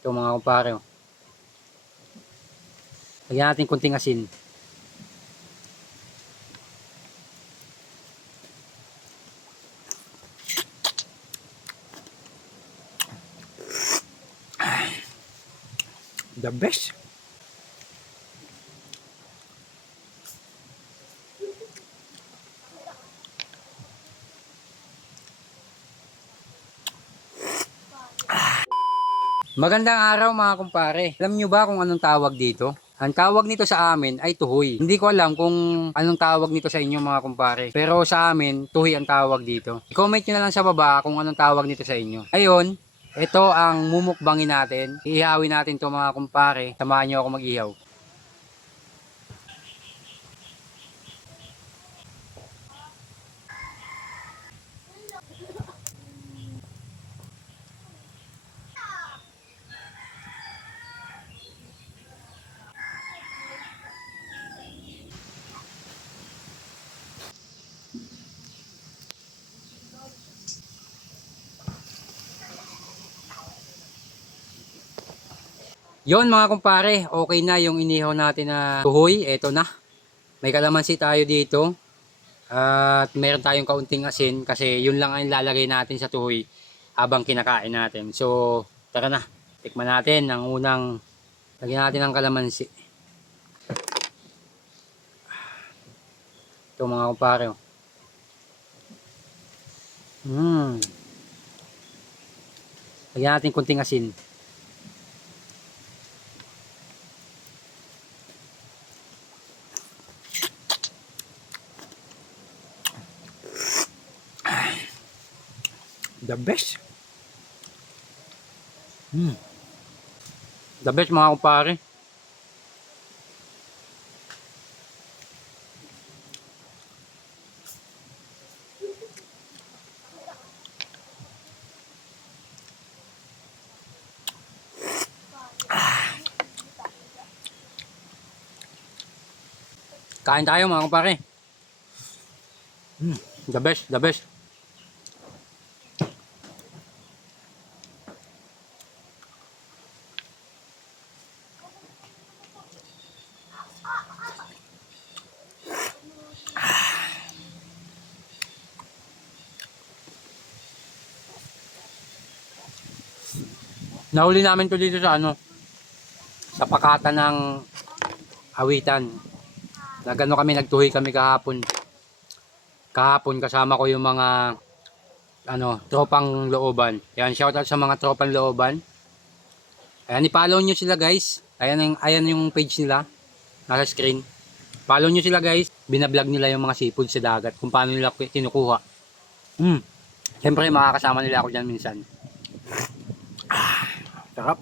Ito mga kumpare. Lagyan natin kunting asin. The best. Magandang araw mga kumpare. Alam nyo ba kung anong tawag dito? Ang tawag nito sa amin ay tuhoy. Hindi ko alam kung anong tawag nito sa inyo mga kumpare. Pero sa amin, tuhoy ang tawag dito. I-comment nyo na lang sa baba kung anong tawag nito sa inyo. Ayun, ito ang mumukbangin natin. Iihawin natin to mga kumpare. Samahan nyo ako mag-ihaw. Yon mga kumpare, okay na yung inihaw natin na tuhoy. Eto na. May kalamansi tayo dito. At meron tayong kaunting asin kasi yun lang ang ilalagay natin sa tuhoy habang kinakain natin. So, tara na. Tikman natin ang unang lagyan natin ng kalamansi. Ito mga kumpare. Lagyan natin kunting asin. The best. The best mga kumpare. Kain tayo mga kumpare. The best, the best. Nahuli namin to dito sa sa pakatan ng Awitan. Nagano kami, nagtuhoy kami kahapon. Kahapon kasama ko yung mga tropang looban. Yan, shoutout sa mga tropang looban. Ayan, i-follow nyo sila guys. Ayan yung page nila. Nasa screen. Follow nyo sila guys. Binablog nila yung mga seafood sa dagat. Kung paano nila kinukuha. Siyempre makakasama nila ako dyan minsan. Sarap.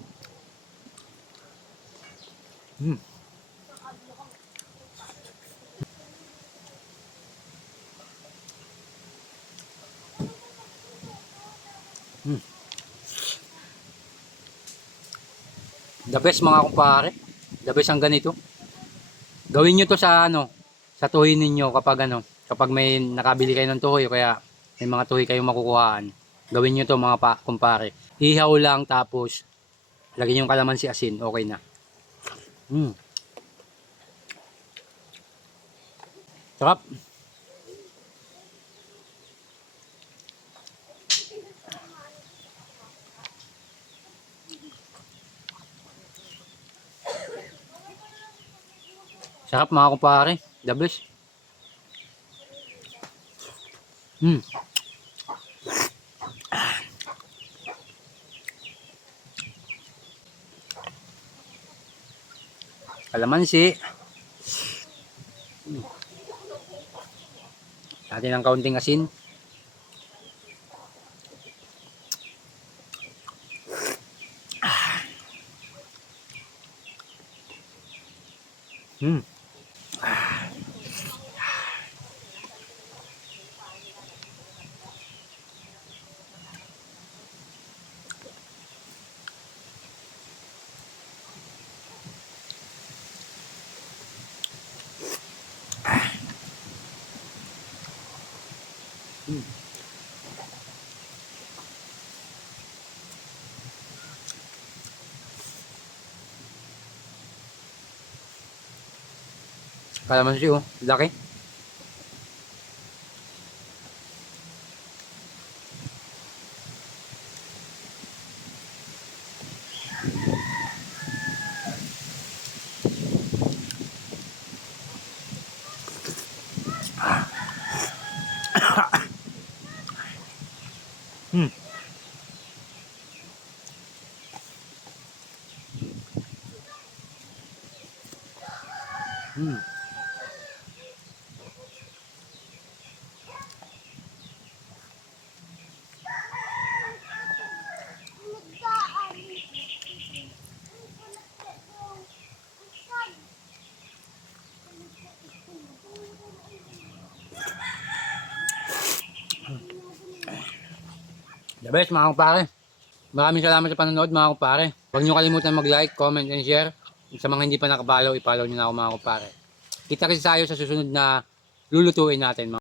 The best mga kumpare. The best ang ganito. Gawin nyo to sa sa tuhoy ninyo kapag may nakabili kayo ng tuhoy o kaya may mga tuhoy kayong makukuhaan. Gawin nyo to mga kumpare. Ihaw lang tapos lagyan yung kalamansi asin. Okay na. Sarap. Sarap mga kumpare. The best. Kalamansi. Natin ng kaunting asin. Kalamansi oh, laki. Hmm. Hmm. The best mga kumpare. Maraming salamat sa panonood mga kumpare. Huwag niyo kalimutan mag-like, comment, and share. Sa mga hindi pa nakapollow, i-follow niyo na ako mga kumpare. Kita kasi tayo sa susunod na lulutuin natin mga